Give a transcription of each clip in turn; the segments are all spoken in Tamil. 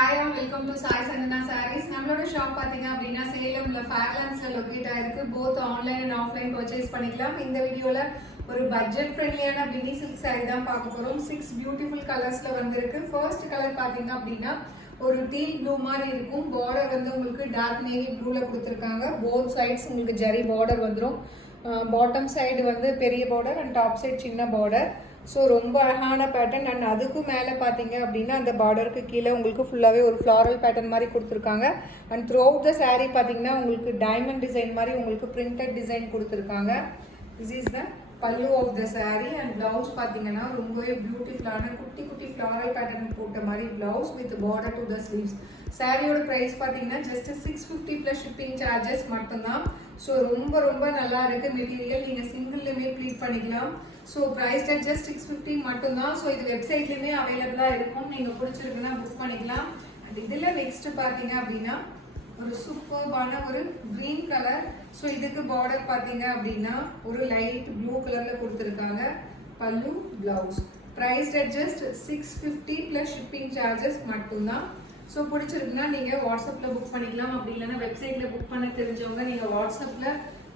Hi and welcome to Sai Sandana Sarees. நம்மளோட ஷாப் பாத்தீங்க அப்படின்னா சேலம்ல ஃபேர்லாண்ட்ஸ்ல லொகேட் ஆயிருக்கு. Both online and offline purchase பண்ணிக்கலாம். இந்த வீடியோல ஒரு பட்ஜெட் ஃப்ரெண்ட்லியான மினி சில்க் saree தான் பார்க்க போறோம். 6 பியூட்டிஃபுல் கலர்ஸ்ல வந்திருக்கு. ஃபர்ஸ்ட் கலர் பாத்தீங்க அப்படின்னா ஒரு டீல் ப்ளூ மாதிரி இருக்கும். பார்டர் வந்து உங்களுக்கு டார்க் நேவி ப்ளூல கொடுத்துருக்காங்க. போத் சைட்ஸ் உங்களுக்கு ஜரி பார்டர் வந்துடும். பாட்டம் சைடு வந்து பெரிய பார்டர் அண்ட் டாப் சைடு சின்ன பார்டர். ஸோ ரொம்ப அழகான பேட்டர்ன். அண்ட் அதுக்கும் மேலே பார்த்தீங்க அப்படின்னா அந்த பார்டருக்கு கீழே உங்களுக்கு ஃபுல்லாகவே ஒரு ஃப்ளாரல் பேட்டர்ன் மாதிரி கொடுத்துருக்காங்க. And throughout the sari பார்த்தீங்கன்னா உங்களுக்கு டைமண்ட் டிசைன் மாதிரி உங்களுக்கு பிரிண்டட் டிசைன் கொடுத்துருக்காங்க. This is the pallu of the sari. And blouse பார்த்தீங்கன்னா ரொம்பவே பியூட்டிஃபுல்லான குட்டி குட்டி ஃப்ளாரல் பேட்டர்ன் போட்ட மாதிரி blouse with border to the sleeves. சாரியோட ப்ரைஸ் பார்த்தீங்கன்னா ஜஸ்ட் 650 ப்ளஸ் ஷிப்பிங் சார்ஜஸ் மட்டும்தான். ஸோ ரொம்ப ரொம்ப நல்லா இருக்குது மெட்டீரியல். நீங்கள் சிங்கிள்லையுமே ப்ளீட் பண்ணிக்கலாம். ஸோ ப்ரைஸ் டேக் ஜஸ்ட் 650 மட்டும்தான். ஸோ இது வெப்சைட்லேயுமே அவைலபிளாக இருக்கும். நீங்கள் பிடிச்சிருக்குன்னா புக் பண்ணிக்கலாம். அண்ட் இதில் நெக்ஸ்ட் பார்த்தீங்க அப்படின்னா ஒரு சூப்பர்பான ஒரு க்ரீன் கலர். ஸோ இதுக்கு பார்டர் பார்த்தீங்க அப்படின்னா ஒரு லைட் ப்ளூ கலரில் கொடுத்துருக்காங்க. Pallu blouse price tag just 650 plus shipping charges மட்டும்தான். ஸோ பிடிச்சிருக்குன்னா நீங்கள் வாட்ஸ்அப்பில் புக் பண்ணிக்கலாம். அப்படி இல்லைன்னா வெப்சைட்டில் புக் பண்ண தெரிஞ்சவங்க நீங்கள் வாட்ஸ்அப்பில்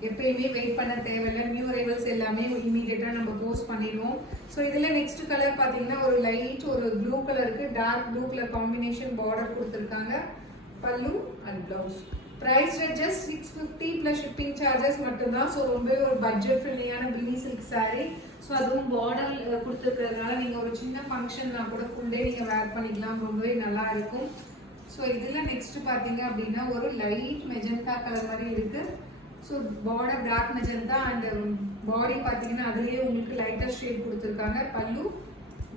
எப்பயுமே வெயிட் பண்ண தேவையில்லை. நியூ அரைவல்ஸ் எல்லாமே இமீடியட்டாக நம்ம போஸ்ட் பண்ணிடுவோம். ஸோ இதில் நெக்ஸ்ட் கலர் பார்த்தீங்கன்னா ஒரு லைட் ஒரு ப்ளூ கலருக்கு dark blue colour combination border கொடுத்துருக்காங்க. Pallu and blouse price rate just 650 plus shipping charges மட்டும்தான். ஸோ ரொம்பவே ஒரு பட்ஜெட் ஃப்ரெண்ட்லியான மினி சில்க் சாரீ. ஸோ அதுவும் பார்டர் கொடுத்துருக்கிறதுனால நீங்கள் ஒரு சின்ன ஃபங்க்ஷன்னா கூட ஃபுல் டே நீங்கள் வேர் பண்ணிக்கலாம். ரொம்பவே நல்லா இருக்கும். ஸோ இதில் நெக்ஸ்ட் பார்த்தீங்க அப்படின்னா ஒரு லைட் மெஜந்தா கலர் மாதிரி இருக்குது. So border black magenta and body பார்த்தீங்கன்னா அதுலேயே உங்களுக்கு லைட்டர் ஷேட் கொடுத்துருக்காங்க. Pallu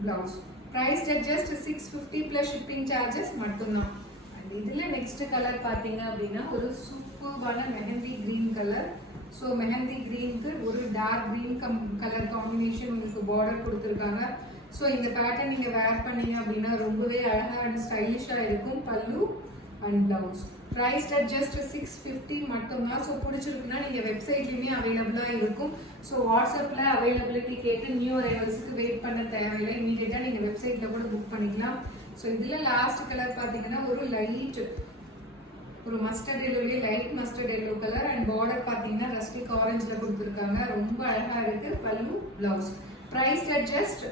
blouse price just 650 plus shipping charges மட்டும்தான். அண்ட் இதில் நெக்ஸ்ட் கலர் பார்த்தீங்க அப்படின்னா ஒரு சூப்பர்பான mehndi green colour. So mehndi க்ரீனுக்கு ஒரு டார்க் க்ரீன் கலர் காம்பினேஷன் உங்களுக்கு பார்டர் கொடுத்துருக்காங்க. ஸோ இந்த பேட்டர்ன் நீங்கள் வேர் பண்ணீங்க அப்படின்னா ரொம்பவே அழகாக அண்ட் ஸ்டைலிஷாக இருக்கும். பல்லு அண்ட் பிளவுஸ் ப்ரைஸ் ஜஸ்ட் 650 மட்டும்தான். ஸோ பிடிச்சிருக்குன்னா நீங்கள் வெப்சைட்லேயுமே அவைலபிளாக இருக்கும். ஸோ வாட்ஸ்அப்பில் அவைலபிலிட்டி கேட்டு நியூ அரைவல்ஸுக்கு வெயிட் பண்ண தேவையில்லை. இமீடியட்டாக நீங்கள் வெப்சைட்டில் கூட புக் பண்ணிக்கலாம். ஸோ இதில் லாஸ்ட் கலர் பார்த்தீங்கன்னா ஒரு லைட் ஒரு மஸ்டர்ட் எல்லோலேயே light mustard yellow colour and border பார்த்தீங்கன்னா ரஸ்டிக் ஆரஞ்சில் கொடுத்துருக்காங்க. ரொம்ப அழகாக இருக்குது. Pallu blouse price just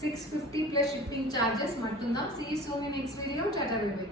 650 plus shipping charges மட்டும்தான். See you soon in next video. Tata bye bye.